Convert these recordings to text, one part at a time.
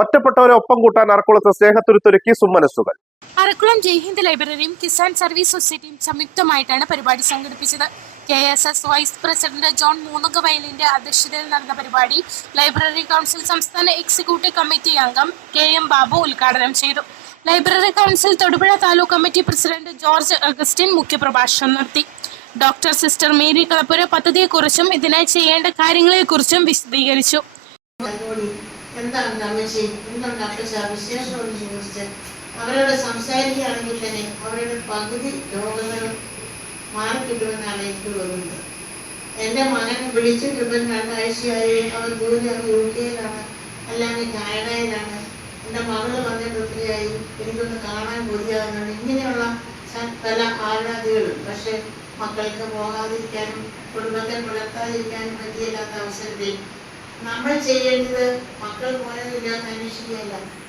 ഒറ്റപ്പെട്ടവരെ ഒപ്പം കൂട്ടാൻ അറക്കുളത്ത് സ്നേഹത്തുരുത്തൊരുക്കി സുമനസ്സുകൾ. അറക്കുളം ജയ്ഹിന്ദ് ലൈബ്രറിയും കിസാൻ സർവീസ് സൊസൈറ്റിയും സംയുക്തമായിട്ടാണ് പരിപാടി സംഘടിപ്പിച്ചത്. K S S vice president John മൂന്നുകവയലിന്റെ അധ്യക്ഷതയിൽ നടന്ന പരിപാടി ലൈബ്രറി കൗൺസിൽ സംസ്ഥാന എക്സിക്യൂട്ടീവ് കമ്മിറ്റി അംഗം കെ എം ബാബു ഉദ്ഘാടനം ചെയ്തു. Library council Thodupuzha taluk committee president George Augustine മുഖ്യപ്രഭാഷണം നടത്തി. ഡോക്ടർ സിസ്റ്റർ മേരി കളപ്പുര പദ്ധതിയെക്കുറിച്ചും ഇതിനായി ചെയ്യേണ്ട കാര്യങ്ങളെക്കുറിച്ചും വിശദീകരിച്ചു. എന്താണ് അമ്മച്ചി? എന്തുണ്ട് അപ്പച്ച വിശേഷമെന്ന് ചോദിച്ച്? അവരോട് സംസാരിക്കുകയാണെങ്കിൽ തന്നെ അവരുടെ പകുതി രോഗങ്ങളും മാറിക്കിട്ടുമെന്നാണ് എനിക്ക് തോന്നുന്നത്. എന്റെ മകൻ വിളിച്ചിട്ടിപ്പം രണ്ടാഴ്ചയായി അവൻ ദൂരെ യു കെയിലാണ് അല്ലെങ്കിൽ കാനഡയിലാണ് എന്റെ മകൾ വന്നിട്ട് ഒത്തിരിയായി. എനിക്കൊന്ന് കാണാൻ കൊതിയാകുന്നുണ്ട് ഇങ്ങനെയുള്ള പല ആരാധികളും പക്ഷെ മക്കൾക്ക് പോകാതിരിക്കാനും കുടുംബത്തെ പുലർത്താതിരിക്കാനും പറ്റിയില്ലാത്ത അവസരത്തിൽ നമ്മൾ ചെയ്യേണ്ടത് മക്കൾ പോലെയില്ലാത്ത അന്വേഷിക്കുകയല്ല.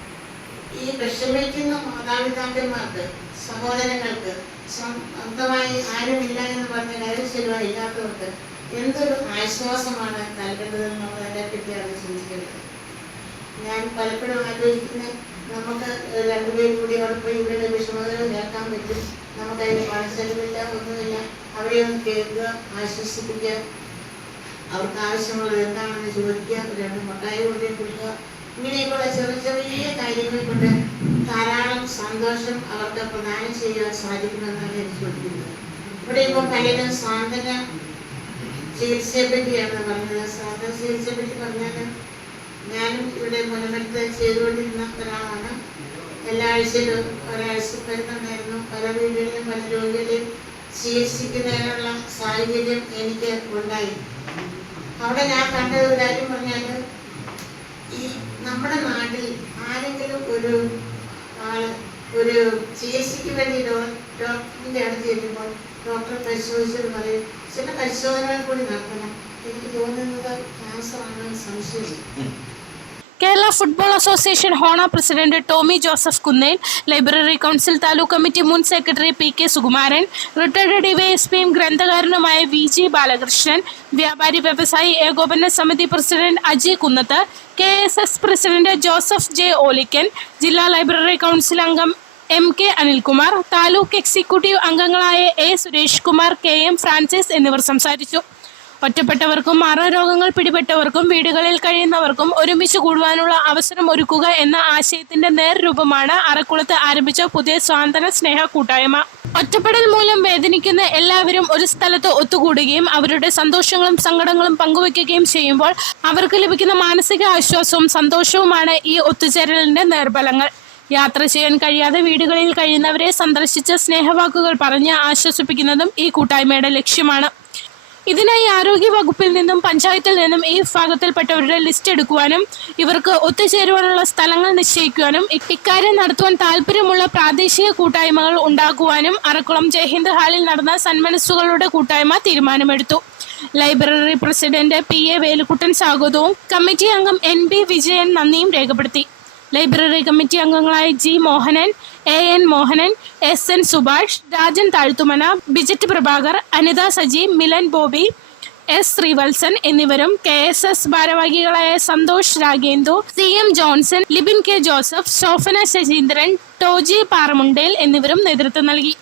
ഈ വിഷമിക്കുന്ന മാതാപിതാക്കന്മാർക്ക് സഹോദരങ്ങൾക്ക് സ്വ- സ്വന്തമായി ആരുമില്ല എന്ന് പറഞ്ഞ കാര്യശീലമായി ഇല്ലാത്തവർക്ക് എന്തൊരു ആശ്വാസമാണ് നൽകേണ്ടതെന്ന് നമ്മൾ അതിനെപ്പറ്റിയാണ് ചിന്തിക്കേണ്ടത്. ഞാൻ പലപ്പോഴും ആലോചിക്കുന്ന നമുക്ക് രണ്ടുപേരും കൂടി അവിടെ പോയി ഇവരുടെ വിഷമതകൾ കേൾക്കാൻ പറ്റും. നമുക്കതിന് പണച്ചെലവില്ല ഒന്നുമില്ല. അവരെ ഒന്ന് കേൾക്കുക ആശ്വസിപ്പിക്കുക. അവർക്ക് ആവശ്യമുള്ളത് എന്താണെന്ന് ചോദിക്കുക രണ്ട് മുട്ടായി കൊണ്ടേ കൊടുക്കുക. ഇങ്ങനെയൊക്കെയുള്ള ചെറിയ ചെറിയ കാര്യങ്ങൾ കൊണ്ട് ധാരാളം സന്തോഷം അവർക്ക് പ്രദാനം ചെയ്യാൻ സാധിക്കുമെന്നാണ് എനിക്ക് ചോദിക്കുന്നത് ഇവിടെ ഇപ്പോൾ പലരും സാന്ത്വന ചികിത്സയെ പറ്റിയാണ് പറഞ്ഞത്. സാന്ത്വന ചികിത്സയെ പറ്റി പറഞ്ഞാൽ ഞാനും ഇവിടെ മുനമരത്ത് ചെയ്തുകൊണ്ടിരുന്ന ഒരാളാണ്. എല്ലാ ആഴ്ചയിലും ഒരാഴ്ച വരുന്നുണ്ടായിരുന്നു. പല വീടുകളിലും പല രോഗികളെയും ചികിത്സിക്കുന്നതിനുള്ള സാഹചര്യം എനിക്ക് ഉണ്ടായി. അവിടെ ഞാൻ കണ്ട ഒരു കാര്യം പറഞ്ഞാൽ ഈ നമ്മുടെ നാട്ടിൽ ആരെങ്കിലും ഒരു ആൾ ഒരു ചികിത്സയ്ക്ക് വേണ്ടി ഡോക്ടറിന്റെ അടുത്ത് ചെല്ലുമ്പോൾ ഡോക്ടർ പരിശോധിച്ചത് പറയും ചില പരിശോധനകൾ കൂടി നടത്തണം. എനിക്ക് തോന്നുന്നത് ക്യാൻസർ ആണെന്ന് സംശയമില്ല. Football association ഹോണ president Tomy Joseph Kunnel library council taluk committee മുൻ secretary P K Sukumaran retired ഡിവൈഎസ്പിയും ഗ്രന്ഥകാരനുമായ വി ജി ബാലകൃഷ്ണൻ വ്യാപാരി വ്യവസായി ഏകോപന സമിതി president Aji Kunnath K S S president Joseph J Olickan ജില്ലാ ലൈബ്രറി കൗൺസിൽ അംഗം M K Anilkumar taluk executive അംഗങ്ങളായ A Suresh Kumar K M Francis എന്നിവർ സംസാരിച്ചു. ഒറ്റപ്പെട്ടവർക്കും മറരോഗങ്ങൾ പിടിപെട്ടവർക്കും വീടുകളിൽ കഴിയുന്നവർക്കും ഒരുമിച്ച് കൂടുവാനുള്ള അവസരം ഒരുക്കുക എന്ന ആശയത്തിന്റെ നേർരൂപമാണ് അറക്കുളത്ത് ആരംഭിച്ച പുതിയ സ്വാതന്ത്ര്യ സ്നേഹ കൂട്ടായ്മ. ഒറ്റപ്പെടൽ മൂലം വേദനിക്കുന്ന എല്ലാവരും ഒരു സ്ഥലത്ത് ഒത്തുകൂടുകയും അവരുടെ സന്തോഷങ്ങളും സങ്കടങ്ങളും പങ്കുവെക്കുകയും ചെയ്യുമ്പോൾ അവർക്ക് ലഭിക്കുന്ന മാനസിക ആശ്വാസവും സന്തോഷവുമാണ് ഈ ഒത്തുചേരലിന്റെ നേർബലങ്ങൾ. യാത്ര ചെയ്യാൻ കഴിയാതെ വീടുകളിൽ കഴിയുന്നവരെ സന്ദർശിച്ച സ്നേഹവാക്കുകൾ പറഞ്ഞ് ആശ്വസിപ്പിക്കുന്നതും ഈ കൂട്ടായ്മയുടെ ലക്ഷ്യമാണ്. ഇതിനായി ആരോഗ്യ വകുപ്പിൽ നിന്നും പഞ്ചായത്തിൽ നിന്നും ഈ വിഭാഗത്തിൽപ്പെട്ടവരുടെ ലിസ്റ്റ് എടുക്കുവാനും ഇവർക്ക് ഒത്തുചേരുവാനുള്ള സ്ഥലങ്ങൾ നിശ്ചയിക്കുവാനും ഇക്കാര്യം നടത്തുവാൻ താല്പര്യമുള്ള പ്രാദേശിക കൂട്ടായ്മകൾ ഉണ്ടാക്കുവാനും അറക്കുളം ജയഹിന്ദ് ഹാളിൽ നടന്ന സന്മനസ്സുകളുടെ കൂട്ടായ്മ തീരുമാനമെടുത്തു. Library president P A Velukkuttan സ്വാഗതവും കമ്മിറ്റി അംഗം എൻ ബി വിജയൻ നന്ദിയും രേഖപ്പെടുത്തി. ലൈബ്രറി കമ്മിറ്റി അംഗങ്ങളായ G Mohanan A N Mohanan S N Subhash Rajan Thazhthumana Bijit Prabhakar Anitha Saji Milan Bobby S Sreevalsan എന്നിവരും കെ എസ് എസ് ഭാരവാഹികളായ Santhosh Ragendu C M Johnson Libin K Joseph Shobhana Sasheendran Toji Paramundel എന്നിവരും നേതൃത്വം നൽകി.